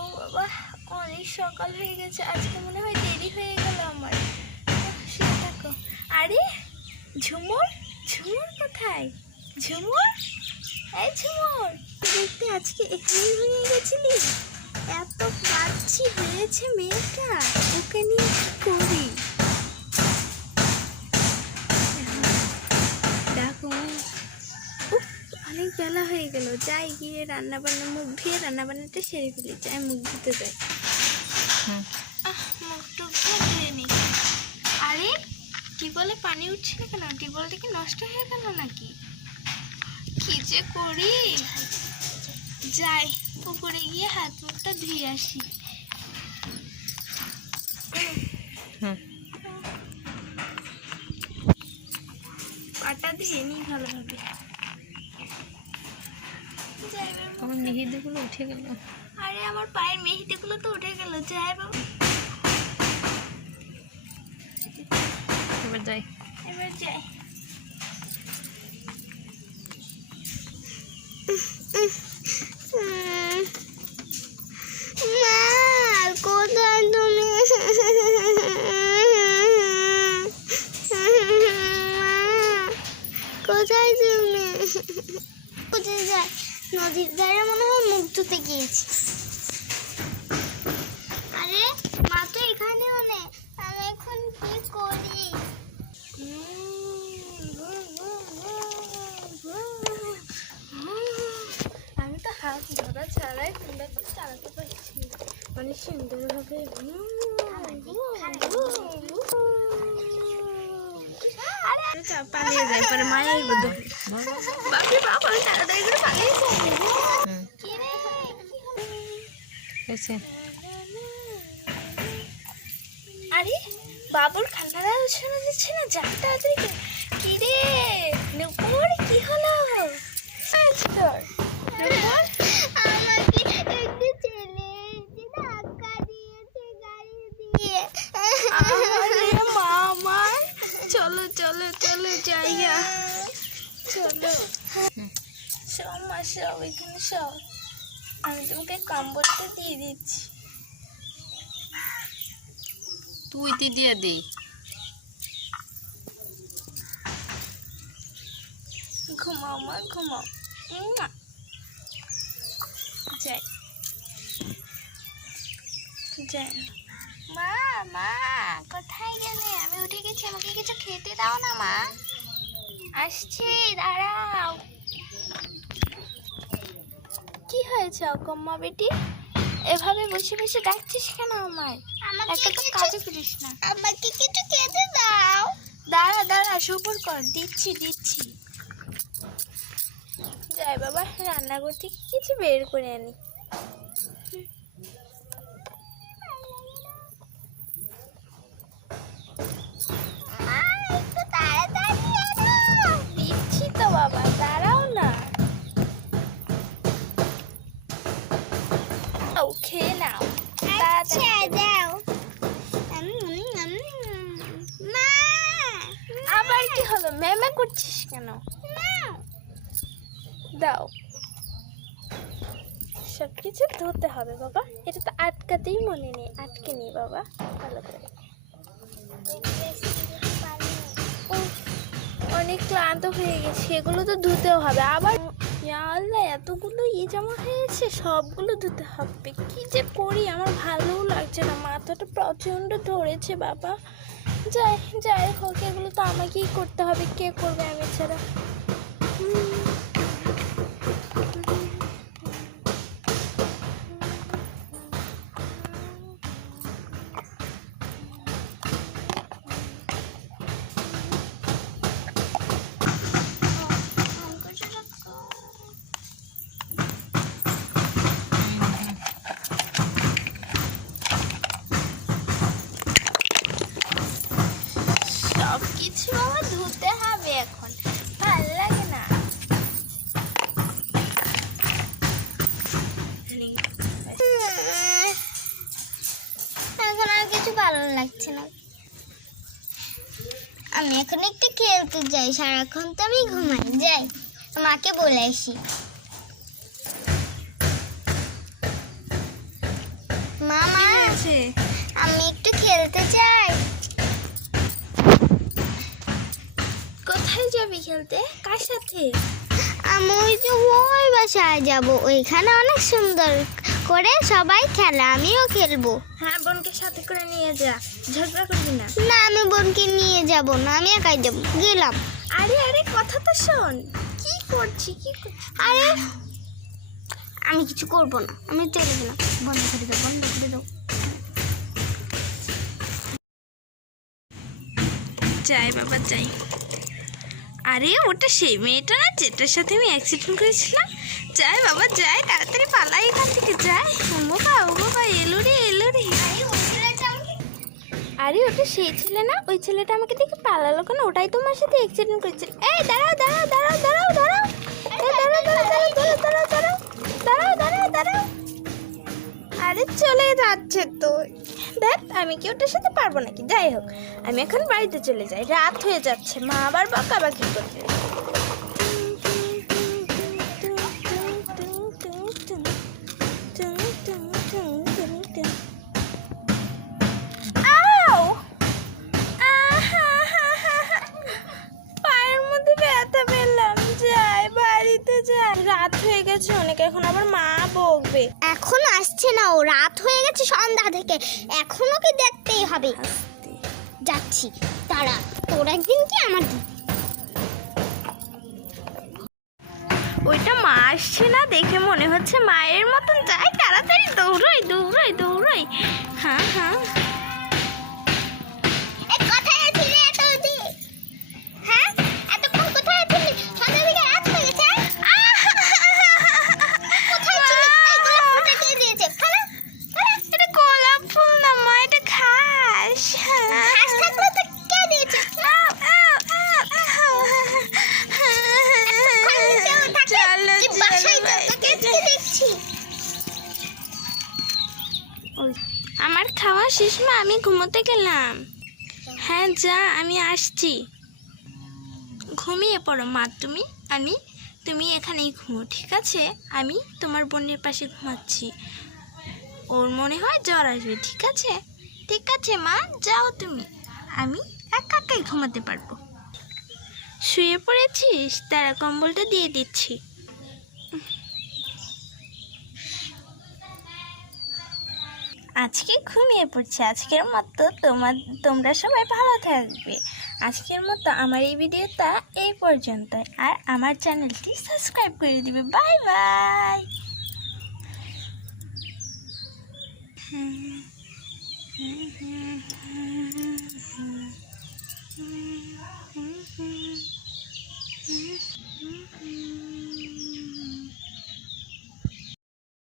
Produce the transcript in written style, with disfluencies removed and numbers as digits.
ও বাবা, অনেক সকাল হয়ে গেছে, আজকে মনে হয় দেরি হয়ে গেল আমার। শুয়ে থাকো। আরে ঝুমুর, ঝুমুর কোথায়? ঝুমুর, এই ঝুমুর, দেখতে আজকে এখানেই হয়ে গেছিলি? এত বাচ্চি হয়েছে মেয়েটা, ওকে নিয়ে কি করি? দেখো অনেক বেলা হয়ে গেল, যাই গিয়ে রান্নাবান্না, মুখ ধুয়ে রান্নাবান্নাটা সেরে ফেলি, যাই মুখ ধুতে যাই। মুখ টুক ধুয়ে নি। আরে টিউবওয়েলে পানি উঠছে না কেন? টিউবওয়েলটা কি নষ্ট হয়ে গেল নাকি? কি যে করি, যাই পুকুরে গিয়ে হাত মুখটা ধুয়ে আসি। পাটা ধুয়ে নি ভালোভাবে। আমার মেহেদিগুলো উঠে গেল। আরে আমার পায়ের মেহেদিগুলো তো উঠে গেল, যাই বাবা। এবার যাই। এবার যাই। মা কোথায় তুমি? কোথায় তুমি? কোথায় যাই? নদীর ধারে মনে হয় মুখ ধুতে গিয়েছি। আরে মা তো এখানেও নেই, আমি এখন কি করি? আমি তো হাত ধরা ছাড়াই কুন্ডাটা চালাতে পারছি, অনেক সুন্দরভাবে। পালিয়ে যায়, পরে মায়ের বাপরে বাপ, আমি তাড়াতাড়ি করে পালিয়ে যাই। আরে বাবুর কান্নাটা শোনা যাচ্ছে না, যা তাড়াতাড়ি করে। কি রে নুপুর, কি হলো? আমাকে একটু ছেলে ধাক্কা দিয়েছে গাড়ি দিয়ে। মা আমার, চলো চলো চলো যাইয়া, চলো সব মা, সব এখানে সব। আমি তোমাকে কম্বলটা দিয়ে দিচ্ছি। তুই দিয়ে দে। ঘুমাও মা, ঘুমাও। যাই যাই। মা মা কোথায় গেলে? আমি উঠে গেছি, আমাকে কিছু খেতে দাও না মা। আসছি, দাঁড়াও। কি হয়েছে অকম্মা বেটি, এভাবে বসে বসে ডাকছিস কেন আমায়? একটা তো কাজে করিস না। আমাকে কিছু খেতে দাও। দাঁড়া দাঁড়া, সবুর কর, দিচ্ছি দিচ্ছি। যাই বাবা, রান্নাঘর থেকে কিছু বের করে আনি। দিচ্ছি তো বাবা, দাঁড়াও না। খেয়ে নাও, দাও। আবার কি হলো, ম্যামে করছিস কেন? দাও, সবকিছু ধুতে হবে বাবা, এটা তো আটকাতেই মনে নেই, আটকে নি বাবা ভালো করে। অনেক ক্লান্ত হয়ে গেছে, এগুলো তো ধুতেও হবে আবার। আল্লাহ, এতগুলো জমা হয়েছে, সবগুলো ধুতে হবে। কি যে করি, আমার ভালোও লাগছে না, মাথাটা প্রচণ্ড ধরেছে বাবা। যাই যাই হোক, এগুলো তো আমাকেই করতে হবে, কে করবে আমি ছাড়া? সব কিছু আমার ধুতে হবে এখন, ভাল লাগে না। এখন আর কিছু ভালো লাগছে না, আমি এখন একটু খেলতে যাই, সারাক্ষণ তো আমি ঘুমাই। যাই মাকে বলে আসি। মামা আছে আমি একটু খেলতে চাই। কোথায় যাবি খেলতে? কার সাথে? আমি ওই যে ওই বাসায় যাব, ওইখানে অনেক সুন্দর করে সবাই খেলে, আমিও খেলবো। হ্যাঁ, বোনকে সাথে করে নিয়ে যা, ঝগড়া করবি না। না আমি বোনকে নিয়ে যাব না, আমি একাই যাব। গেলাম। আরে আরে, কথা তো শোন। কি করছি? আরে আমি কিছু করব না, আমি চলে গেলাম। বন্ধ করে দাও, বন্ধ করে দাও। যাই বাবা যাই। আরে ওটা সেই মেয়েটা না যেটার সাথে আমি অ্যাক্সিডেন্ট করেছিলাম? যাই বাবা যাই, তাড়াতাড়ি পালাই এখান থেকে, যাই। ও বাবা এলো রে। আরে ওটা সেই ছেলে না? ওই ছেলেটা আমাকে দেখে পালালো কেন? ওটাই তোমার সাথে অ্যাক্সিডেন্ট করেছিল। এই দাঁড়াও। আরে চলে যাচ্ছে তো। দেখ আমি কি ওটার সাথে পারবো নাকি? যাই হোক, আমি এখন বাড়িতে চলে যাই, রাত হয়ে যাচ্ছে, মা আবার বকাবকি করবে। আউ! পায়ের মধ্যে ব্যথা পেলাম। যাই বাড়িতে যাই, রাত হয়ে গেছে অনেক, এখন আবার মা বকবে। এখন আসছে না, ও রাত হয়ে গেছে সন্ধ্যা থেকে, এখনো কি দেখতেই হবে। যাচ্ছি, তারা তোর একদিন কি আমার দিন। ওইটা মা আসছে না দেখে মনে হচ্ছে মায়ের মতন। যাই তাড়াতাড়ি দৌড়াই। হ্যাঁ কোথায় ছিলে এতদিন? হ্যাঁ, এতক্ষণ কোথায় ছিলে? সন্ধ্যা থেকে রাত হয়ে গেছে। কোথায় ছিলে? এই গোলাপ ফুলটা কে দিয়েছে? খালা, এটা গোলাপ ফুল না মা, এটা ঘাস। ঘাস থাকলে তো কে দিয়েছে? চলো বাসায় তোকে দেখছি। আমার খাওয়া শেষ মা, আমি ঘুমোতে গেলাম। হ্যাঁ যা, আমি আসছি। ঘুমিয়ে পড়ো মা তুমি এখানেই ঘুমো, ঠিক আছে? আমি তোমার বোনের পাশে ঘুমাচ্ছি, ওর মনে হয় জ্বর আসবে। ঠিক আছে মা, যাও তুমি, আমি একাই ঘুমাতে পারবো। শুয়ে পড়েছিস? তারা কম্বলটা দিয়ে দিচ্ছি। আজকে ঘুমিয়ে পড়ছি। আজকের মতো তোমরা সবাই ভালো থাকবে। আজকের মতো আমার এই ভিডিওটা এই পর্যন্ত, আর আমার চ্যানেলটি সাবস্ক্রাইব করে দিবে। Bye bye.